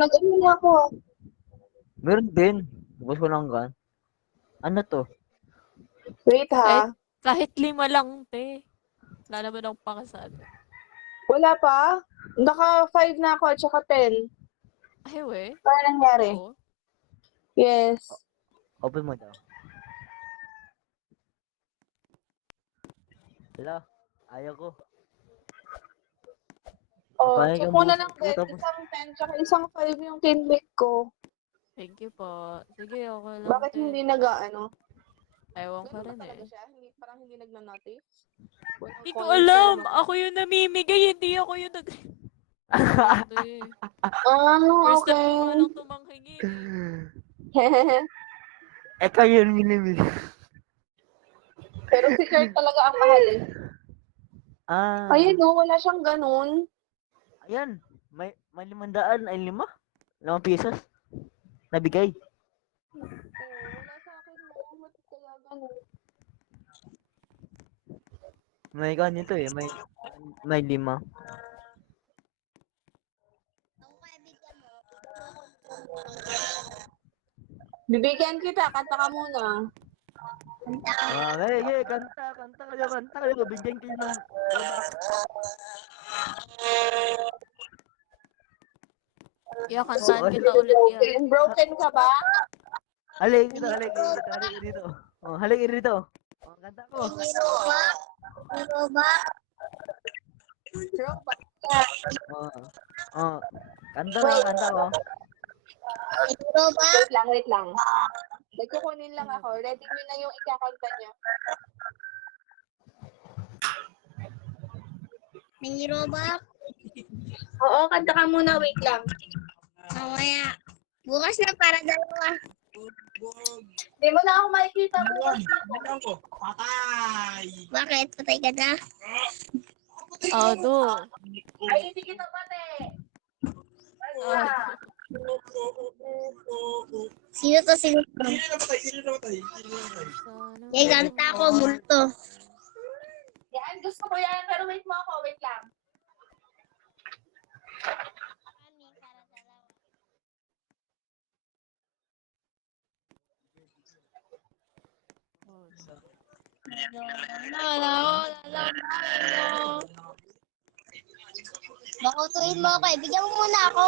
Nag-ano na ako. Meron din. Ubus ko lang gan. Ano to? Wait Kahit, ha. kahit 5 lang, te. Wala naman akong pakasado. Wala pa? Naka 5 na ako at saka 10. Ay, we. Paano nangyari? Oo. Yes. Open mo daw. Hala. Ayaw ko. Oh, Papayag check ang mo na buso lang, ko. Bet. Tapos, Isang 10 tsaka isang 5 yung kinlik ko. Thank you po. Sige, okay lang, Bakit te. hindi nag-ano? Ewan ko Ganun ba rin talaga eh. siya? Parang hindi nagna-notice? Walang Hindi ko coins na alam. lumabas. Ako yung namimigay, hindi ako yung nag... Wala, te. First time ko nga Okay. lang tumanghingin eh. ikaw yun minimili. Pero si Kurt talaga ang mahal eh. Ah. Ayun no, wala siyang ganun. Ayan. May 500 ay 5? 5 pesos. Nabigay. Oo, wala sa akin mo. Ba't kaya ganun? May ganito eh. May 5. Bibigyan kita, kanta ka muna. Okay, kanta kayo. Bigyan kayo ng Starbucks. Iya, kantahan Oh, kita ulit yan. Broken. Broken ka ba? halik dito. Oh, halik dito. Oh, kanta ko. Throwback. Oh, oh, Wait. kanta ko. Wait lang. Nagkukunin lang ako. Ready nyo na yung ikakanta nyo. Nangirobak? Oo, kanta ka muna. Wait lang. Mamaya. Bukas na para dalawa. Hindi mo na ako makikita bukas. Bakit? Patay ka na? Ado. Ay, hindi kita pati. Ado. Sino to? Sino to? Sana Yan, kanta ko, multo. Yan, gusto ko yan. Pero wait mo ako. Wait lang. Bakutuin mo ako eh. Bigyan mo muna ako.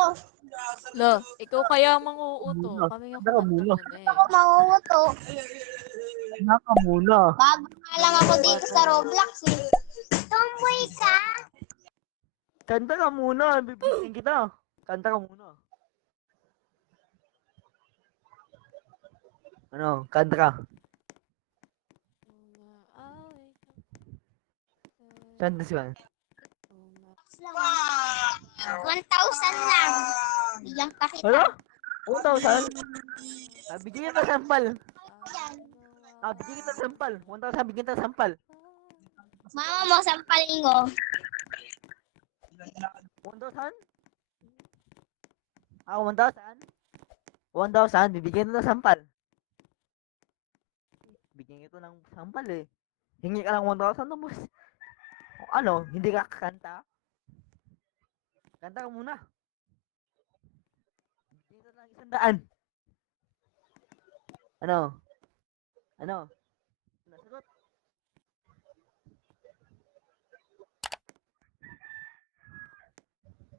Lo, ikaw kaya manguuto. Kami yung Kanta ka kumanta muna. muna Ako eh. mauuto. Kanta ka muna. Bago nga lang ako dito sa Roblox eh. Tomboy ka? Kanta ka muna. Bibigyan kita. Kanta ka muna. Ano? Kanta ka. Kanta siya. 1,000 lang. Bigyan pa kita. Ano? 1,000? Bigyan kita sampal. Yan. Bigyan kita sampal. 1,000 bigyan kita sampal. Mama mo, sampalin ko. 1,000? 1,000? 1,000, bibigyan kita sampal. Bigyan ito ng sampal eh. Hingi ka lang 1,000 tapos ano, hindi ka kakanta? Kanta ka muna. Bigyan kita ng 100. Ano? Ano? Nasagot?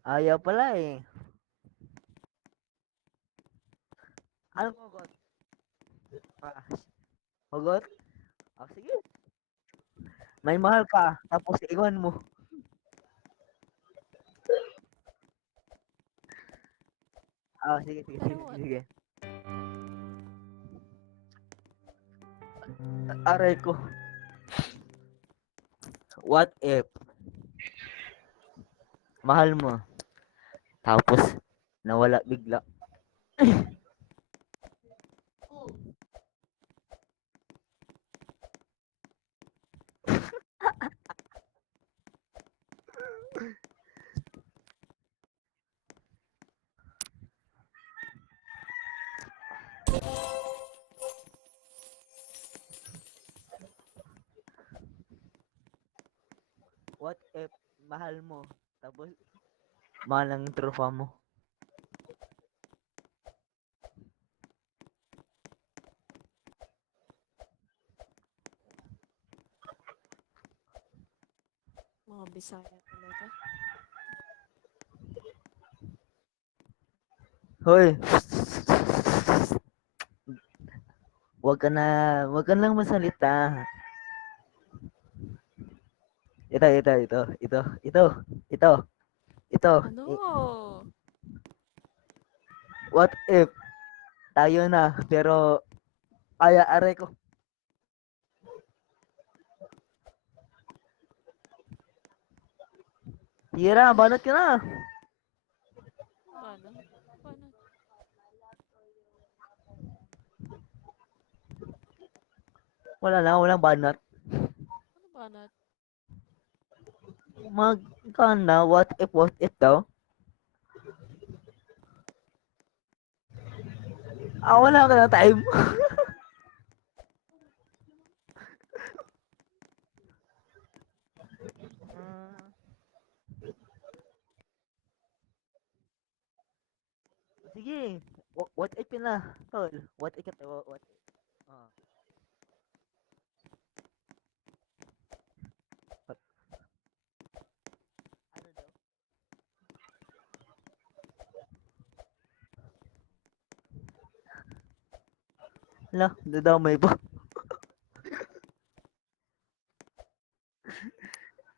Ayaw pala eh. Anong hugot? Hugot? Sige. May mahal ka, tapos iwan mo. Sige. Aray ko. What if mahal mo, tapos nawala bigla? What if mahal mo, tapos mahal ang tropa mo? Mga Bisaya talaga. Hoy. Wag ka lang masalita. Ito. Ano? What if tayo na, pero aray ko. Hira, banat ka na. Paano? Paano? Walang banat. Ano ba na? Magkanda, what if daw? Wala ka na time. Mm, Sige, what if yun na, tol? What if ito, what if? Ah. What- Ano daw? Hala, dadamay pa.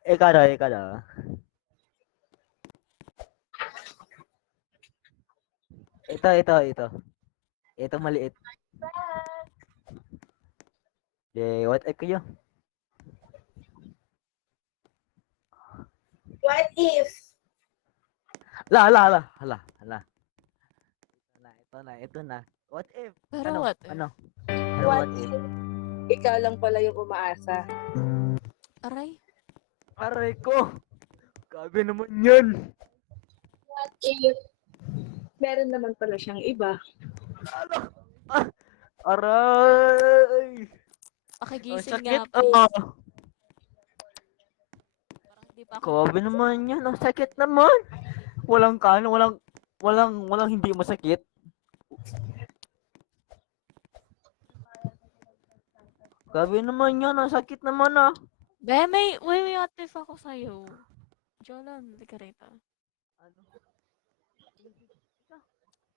Ikaw na. Ito. Ito maliit. What if kayo? What if? Hala. Ito na. What if? Pero what if? Ano What what if? if? Ikaw lang pala yung umaasa. Aray? Aray ko! Grabe naman yan! What if? Meron naman pala siyang iba. Ano? Aray! Ang Pakigising sakit, nga, please. Parang hindi pa ako. Grabe naman yan. Ang sakit naman. Walang hindi masakit. Grabe naman yan. Ang sakit naman ah. Be, may what if ako sa'yo. Jolan, hindi ka rito. Ano?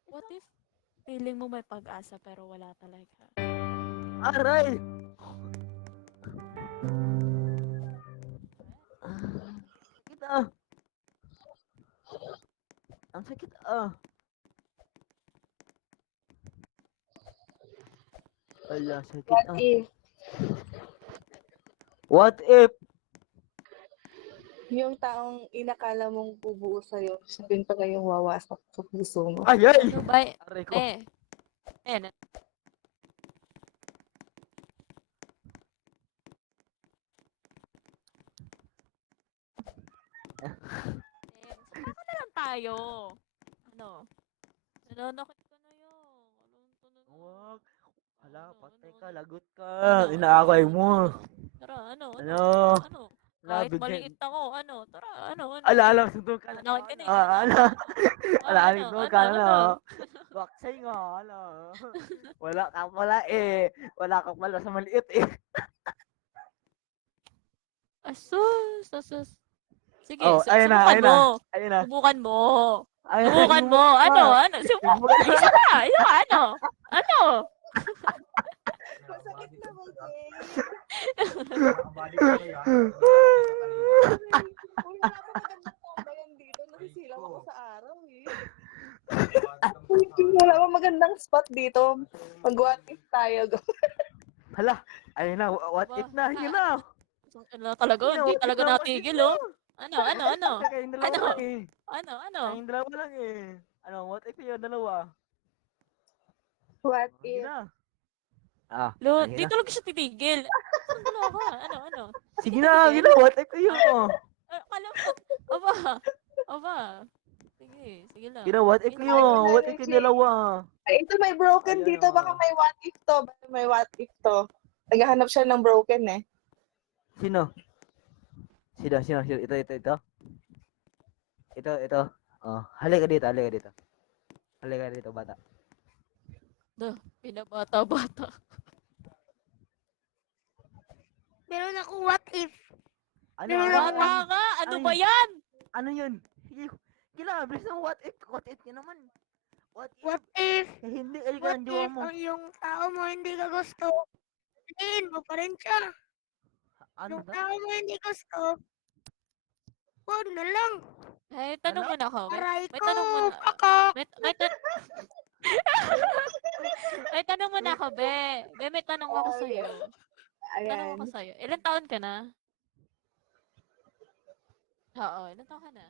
What if feeling mo may pag-asa pero wala talaga? Aray! Sakit ah. Ang sakit ah. Ala, sakit What ah. if? What if? Yung taong inakala mong bubuo sa'yo, siya din pala yung wawasak sa puso mo. Ay! Ano ba? Aray ko. Eh, saka na lang tayo. Ano? Nananakit ka na yun. Wag. Hala, Ano, patay ano, ka, ano? lagot ka. Ano? Inaakay Ano? mo. Tara, ano? Ano? Kahit Labig maliit ako, ano? Tara, ano? Ala, sunod ka na. Nanakit ka na eh. Ala. Ala, Ano? sunod ka na. Ano? Baksay nga, ala. Wala ka pala eh. Wala ka pala sa maliit eh. Asus. Sige, Oh, ayun na, subukan ayun na. mo. Ayun na. Subukan mo. Ayun na, Subukan mo. Ano? Subukan mo. Subukan mo. Isa pa. Ano? Ano? Masakit na ba, Jay? Uy, wala pa magandang tambayan dito. Nasisilaw ako sa araw eh. Wala pa magandang spot dito. Mag-what if tayo. Hala, ayun na. What if na? Yun na. Ano talaga? Yun na, Hindi what if talaga na, what if natigil, na. oh. Ano? Kayong dalawa Ano? lang eh. Ano? Kayong dalawa lang eh. Ano, what if yun, dalawa? What Yun if? na. Ayun Di na. talaga siya titigil. Saan ka? Ano? Sige na, what if yun? Akala mo, aba. Sige lang. Sige na, what if Ayun yun? na, What if yung Richie. dalawa? Ay, ito may broken Ayan, dito. oh. Baka may what if to. Baka may what if to. Naghahanap siya ng broken eh. Sino? Ito. Ito. Oh, halika dito. Halika dito, bata. Pinabata-bata. Meron ako what if. Ano, Bata ka! Ano Ay. ba yan? Ano yun? Sige, kailangan, bilis ng what if ka naman. What if? What if, Eh, hindi, ay ka what ng jowa if mo. ang yung tao mo hindi ka gusto? Sabihin mo pa rin siya. Ano Yung na? tao mo hindi gusto, huwag na lang. Eh, tanong mo na ako. Aray May ko, tanong mo na. paka. May tanong mo na ako, be. Be, may tanong ako sa'yo. Tanong ako Ayan. sa'yo. Ilan taon ka na? Oo, ilan taon ka na?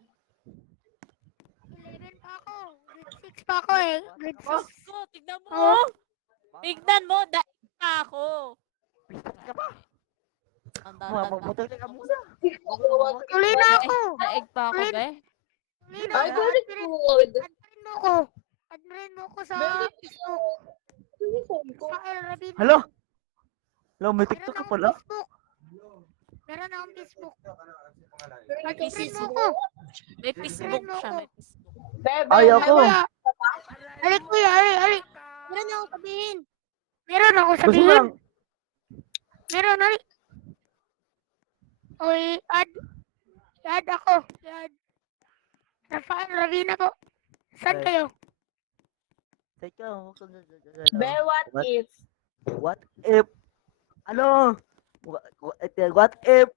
11 pa ako. Grade 6 pa ako eh. Grade 6. So, tignan mo! Oh. Tignan mo! Daig pa ako! Pistas ka pa. Ang tanda pa. Matulog ka muna. Tuloy na ako. Daig pa ako, be. Tuloy na Ay, ako. very good. Admin mo ko. Admin mo ko sa Very Facebook. good. Sa El Rabin. Hello? Hello, may Meron TikTok ka akong pala. Facebook. Meron akong Facebook. Very Admin mo good. ko. May Facebook siya, may Facebook. Bebe, Ay, Ay, ako. kuya. Ali, kuya. Ali. Meron ako sabihin. Meron ako Gusto sabihin. lang. Meron, ali. Oy, add ako. Add. Rafael Ravina po. Saan Ay. kayo? Teka, Be, what What? if? What if? Ano? What if?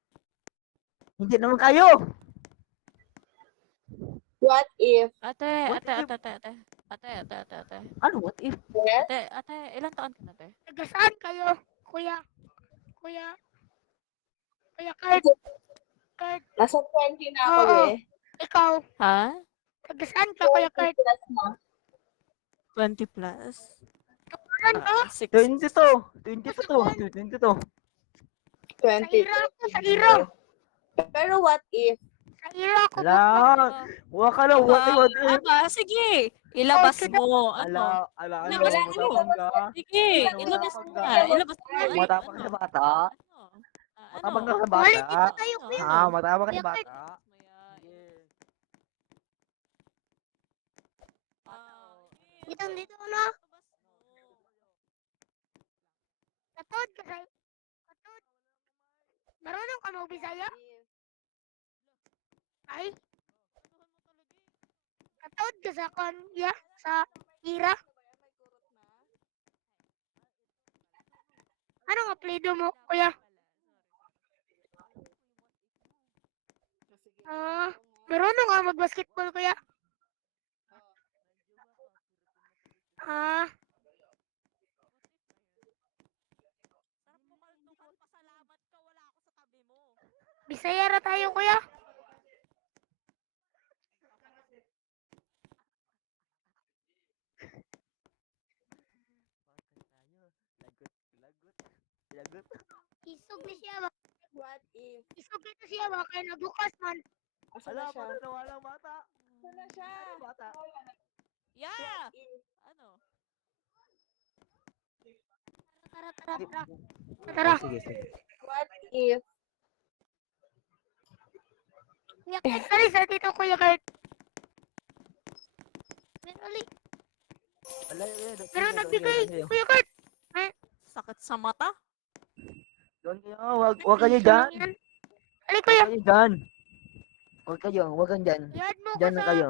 Hindi naman kayo. What if? Ate, What ate, if? ate, ate, ate. Ate, ate, ate, ate. Ano, what if? Yes? Ate, ate, ilan taon ka na, te? Taga saan kayo? Kuya. Kuya. Kuya Kurt. Kurt, Nasa 20 na ako Oo. eh. ikaw. Ha? Taga saan ka, Kuya Kurt? 20 plus na. 20 plus? Saan ka? 6. 22. 22. Sa 20. Ira ako, sa Ira. Pero what if? Sa Ira ako. Ala, wala ka na, what if? Aba, sige. Ilabas Okay, mo. Ano? Ala, Ilabas ano, mo. matapang ka. Sige, Ano, ilabas mo matapang nga. ka. Ilabas mo. Ano? Matapang ka sa bata. Ano? Matapang ka sa Wala, di bata. pa tayo, Ano? kuya. Ah, matapang ka sa Kuya Kurt. bata. Sige. Dito na. Katod ka sa... Katod. Marunong ka mag-Bisaya? Ay? Katod ka sa kanya? Sa Ira? Anong apelido mo, kuya? Marunong ka mag-basketball, kuya? Bisaya ra tayo, kuya. Lagot. Isog ni siya ba? What if? Isog ito siya ba? Kaya nabukas man. Asa Ala, na siya? paano nawala ang bata? Asa na siya? Ano bata? Yeah! What if? Ano? Tara. Sige, sige. What if? Kuya Kurt, dali sa dito, Kuya Kurt. Dali. Ala, Pero nagbigay, Kuya Kurt. Sakit sa mata? Doon kayo, wag kayo dyan. Ali, kuya. Wag kayo dyan. Wag kayo dyan. Iad mo ko Dyan na sa... kayo.